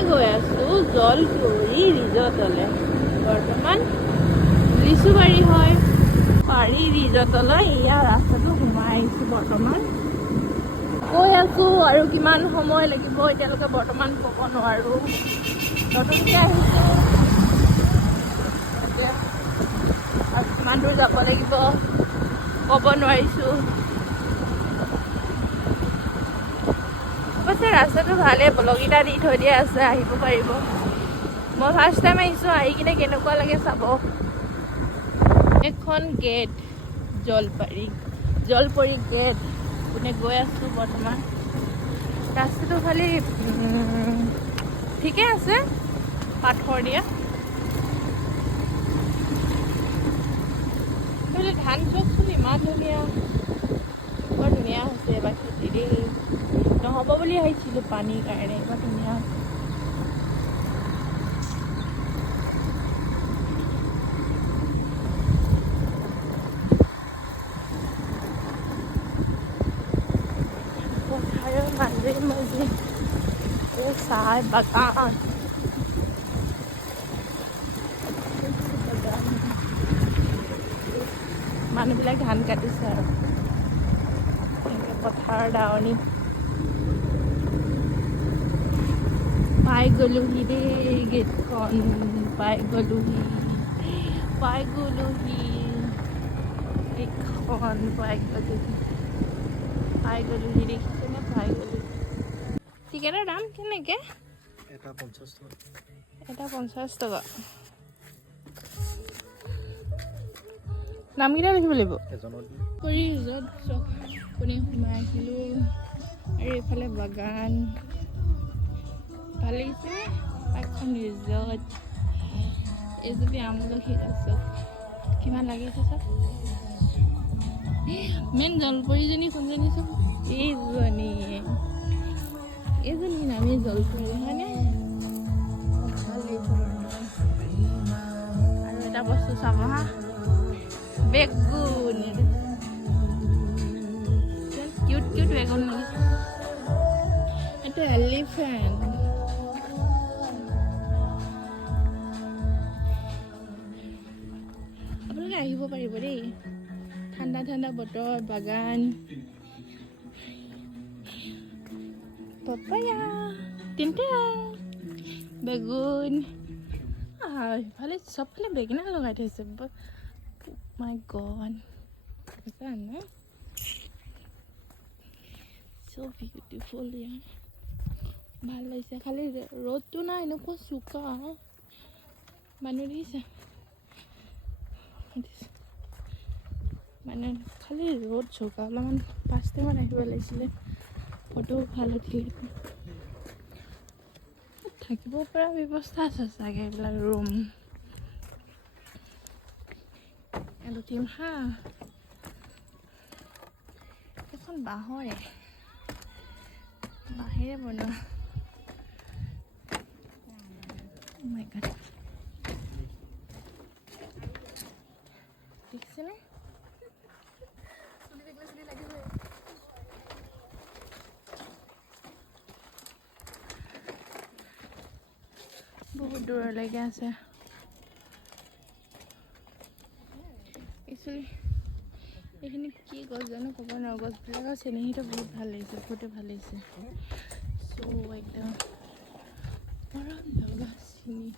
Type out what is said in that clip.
মই গৈ আছোঁ জলকুঁৱৰী ৰিজৰ্টলৈ। বৰ্তমান লিচুবাৰী হয় পাৰি ৰিজৰ্টলৈ। ইয়াৰ ৰাস্তাটো সোমাই আহিছোঁ বৰ্তমান। গৈ আছোঁ আৰু কিমান সময় লাগিব এতিয়ালৈকে বৰ্তমান ক'ব নোৱাৰোঁ। নতুনকৈ আহিছোঁ আৰু কিমান দূৰ যাব লাগিব ক'ব নোৱাৰিছোঁ। অৱশ্যে ৰাস্তাটো ভালেই, ব্লগকেইটা দি থৈ দিয়া আছে, আহিব পাৰিব। মই ফাৰ্ষ্ট টাইম আহিছোঁ, আহি কিনে কেনেকুৱা লাগে চাব। এখন গেট জলপৰী গেট কোনে গৈ আছোঁ বৰ্তমান। ৰাস্তাটো খালি ঠিকে আছে, পাথৰ দিয়া। ধান চোন ইমান ধুনীয়া, বৰ ধুনীয়া হৈছে এবাৰ খেতি দেই। নহ'ব বুলি আহিছিলোঁ পানীৰ কাৰণে, এবাৰ ধুনীয়া হৈছে। পথাৰৰ মাজে মাজে চাহ বাগান। মানুহবিলাক ধান কাটিছে আৰু এনেকৈ পথাৰৰ দাৱনি। পাই গ'লোহি দেই গেটখন, পাই গ'লোহি গেটখন, পাই গ'লোহি দেখিছেনে? পাই গ'লোহি। টিকেটৰ দাম কেনেকৈ? এটা 50 টকা। এটা 50 টকা। নামকেইটা লিখিব লাগিব। কৰি ৰিজৰ্ট চব কোনে সোমাই আহিলোঁ আৰু এইফালে বাগান। ভাল লাগিছে এখন ৰিজৰ্ট। এইজুপি আমলখি গছত কিমান লাগিছে চব। মেইন জলপৰীজনী কোনজনী চব? এইজনী নামেই জলপৰী হয়নে? ভাল লাগিছে। আৰু এটা বস্তু চাব হা, বেগুন। কিউট বেগুন লাগিছে। এইটো এলিফেণ্ট। আপোনালোকে আহিব পাৰিব দেই, ঠাণ্ডা বতৰ, বাগান। পাপায়া, বেগুন। ইফালে চবফালে বেঙেনা লগাই থৈছে। মাই গড, so beautiful ইয়াৰ। ভাল লাগিছে, খালি ৰ'দটো নাই, এনেকুৱা চোকা মানুহ দিছে মানে, খালি ৰ'দ চোকা। অলপমান ফাৰ্ষ্ট টাইমত আহিব লাগিছিলে, ফটো ভাল উঠিলে। থাকিব পৰা ব্যৱস্থা আছে চাগে, এইবিলাক ৰুম উঠিম হা। এখন বাঁহেৰে বনোৱা। my God, দেখিছেনে? বহুত দূৰলৈকে আছে। একচুৱেলি এইখিনি কি গছ জানো ক'ব নোৱাৰোঁ। গছবিলাকৰ চেনেহীটো বহুত ভাল লাগিছে, বহুতে ভাল লাগিছে। চ' একদম মৰম লগা চিনি।